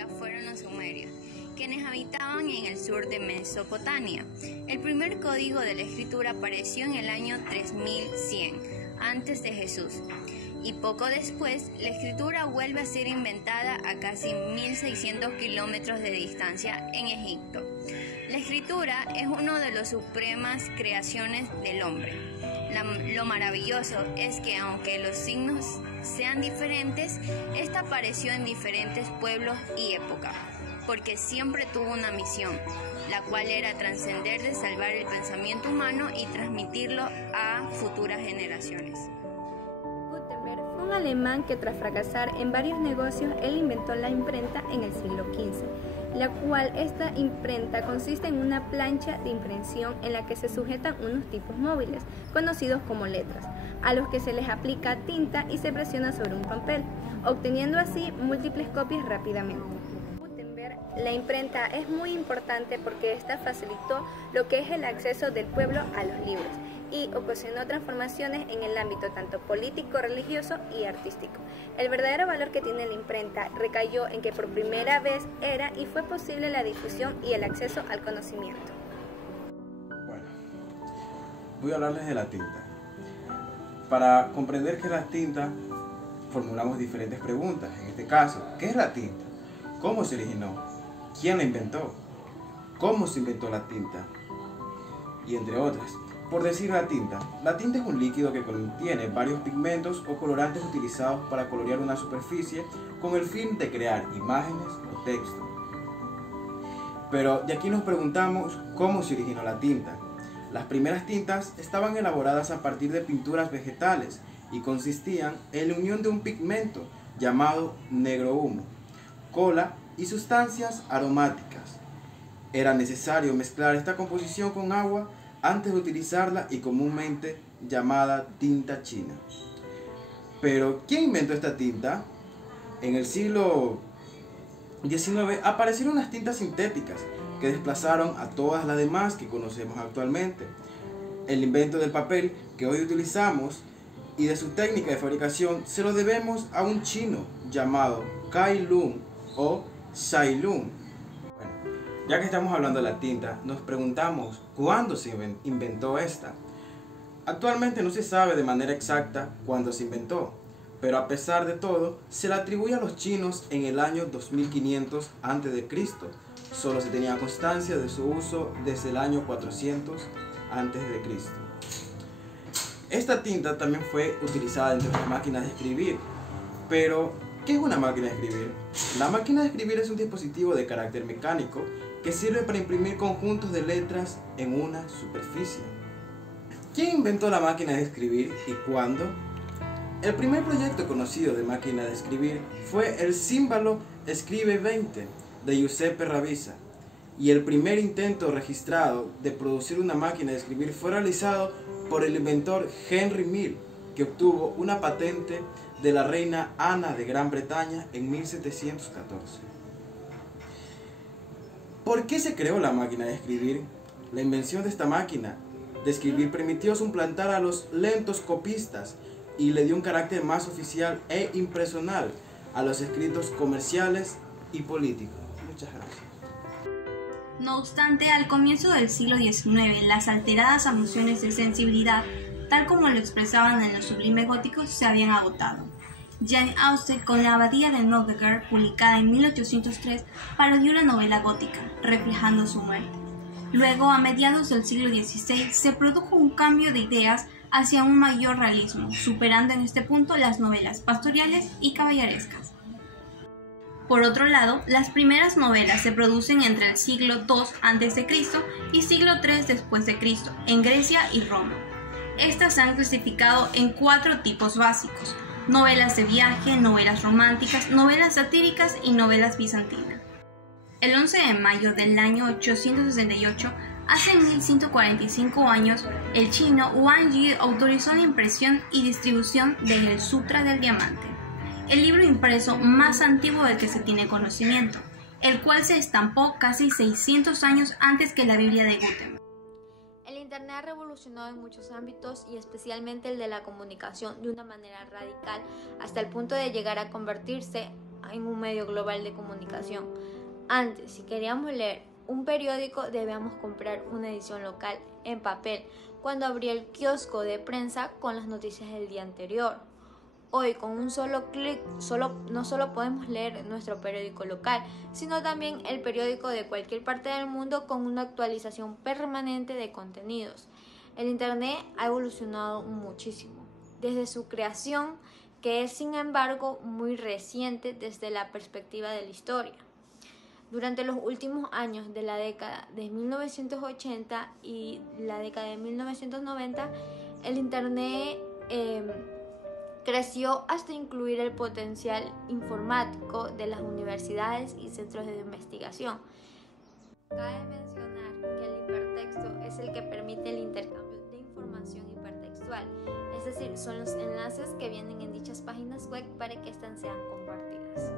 escritura fueron los sumerios, quienes habitaban en el sur de Mesopotamia. El primer código de la escritura apareció en el año 3100 antes de Jesús, y poco después la escritura vuelve a ser inventada a casi 1600 kilómetros de distancia en Egipto. La escritura es una de las supremas creaciones del hombre. Lo maravilloso es que aunque los signos sean diferentes, esta apareció en diferentes pueblos y épocas, porque siempre tuvo una misión, la cual era trascender de salvar el pensamiento humano y transmitirlo a futuras generaciones. Gutenberg fue un alemán que tras fracasar en varios negocios, él inventó la imprenta en el siglo XV, la cual esta imprenta consiste en una plancha de impresión en la que se sujetan unos tipos móviles, conocidos como letras, a los que se les aplica tinta y se presiona sobre un papel, obteniendo así múltiples copias rápidamente. La imprenta es muy importante porque esta facilitó lo que es el acceso del pueblo a los libros y ocasionó transformaciones en el ámbito tanto político, religioso y artístico. El verdadero valor que tiene la imprenta recayó en que por primera vez era y fue posible la difusión y el acceso al conocimiento. Bueno, voy a hablarles de la tinta. Para comprender qué es la tinta, formulamos diferentes preguntas. En este caso, ¿qué es la tinta? ¿Cómo se originó? ¿Quién la inventó? ¿Cómo se inventó la tinta? Y entre otras. Por decir la tinta es un líquido que contiene varios pigmentos o colorantes utilizados para colorear una superficie con el fin de crear imágenes o texto. Pero de aquí nos preguntamos cómo se originó la tinta. Las primeras tintas estaban elaboradas a partir de pinturas vegetales y consistían en la unión de un pigmento llamado negro humo, cola y sustancias aromáticas. Era necesario mezclar esta composición con agua antes de utilizarla y comúnmente llamada tinta china. Pero, ¿quién inventó esta tinta? En el siglo XIX aparecieron unas tintas sintéticas que desplazaron a todas las demás que conocemos actualmente. El invento del papel que hoy utilizamos y de su técnica de fabricación se lo debemos a un chino llamado Kai Lung o Sai Lung. Ya que estamos hablando de la tinta, nos preguntamos ¿cuándo se inventó esta? Actualmente no se sabe de manera exacta cuándo se inventó, pero a pesar de todo, se la atribuye a los chinos en el año 2500 a.C. Solo se tenía constancia de su uso desde el año 400 a.C. Esta tinta también fue utilizada entre las máquinas de escribir, pero ¿qué es una máquina de escribir? La máquina de escribir es un dispositivo de carácter mecánico que sirve para imprimir conjuntos de letras en una superficie. ¿Quién inventó la máquina de escribir y cuándo? El primer proyecto conocido de máquina de escribir fue el Címbalo Scribe 20 de Giuseppe Ravisa, y el primer intento registrado de producir una máquina de escribir fue realizado por el inventor Henry Mill, que obtuvo una patente de la reina Ana de Gran Bretaña en 1714. ¿Por qué se creó la máquina de escribir? La invención de esta máquina de escribir permitió suplantar a los lentos copistas y le dio un carácter más oficial e impersonal a los escritos comerciales y políticos. Muchas gracias. No obstante, al comienzo del siglo XIX, las alteradas emociones de sensibilidad, tal como lo expresaban en los sublimes góticos, se habían agotado. Jane Austen, con La abadía de Nottingham, publicada en 1803, parodió la novela gótica, reflejando su muerte. Luego, a mediados del siglo XVI, se produjo un cambio de ideas hacia un mayor realismo, superando en este punto las novelas pastoriales y caballerescas. Por otro lado, las primeras novelas se producen entre el siglo II a.C. y siglo III después de Cristo, en Grecia y Roma. Estas se han clasificado en 4 tipos básicos: novelas de viaje, novelas románticas, novelas satíricas y novelas bizantinas. El 11 de mayo del año 868, hace 1145 años, el chino Wang Yi autorizó la impresión y distribución del Sutra del Diamante, el libro impreso más antiguo del que se tiene conocimiento, el cual se estampó casi 600 años antes que la Biblia de Gutenberg. El Internet ha revolucionado en muchos ámbitos y especialmente el de la comunicación de una manera radical hasta el punto de llegar a convertirse en un medio global de comunicación. Antes, si queríamos leer un periódico, debíamos comprar una edición local en papel, cuando abría el kiosco de prensa con las noticias del día anterior. Hoy, con un solo clic, no solo podemos leer nuestro periódico local, sino también el periódico de cualquier parte del mundo con una actualización permanente de contenidos. El Internet ha evolucionado muchísimo desde su creación, que es sin embargo muy reciente desde la perspectiva de la historia. Durante los últimos años de la década de 1980 y la década de 1990, el Internet creció hasta incluir el potencial informático de las universidades y centros de investigación. Cabe mencionar que el hipertexto es el que permite el intercambio de información hipertextual, es decir, son los enlaces que vienen en dichas páginas web para que éstas sean compartidas.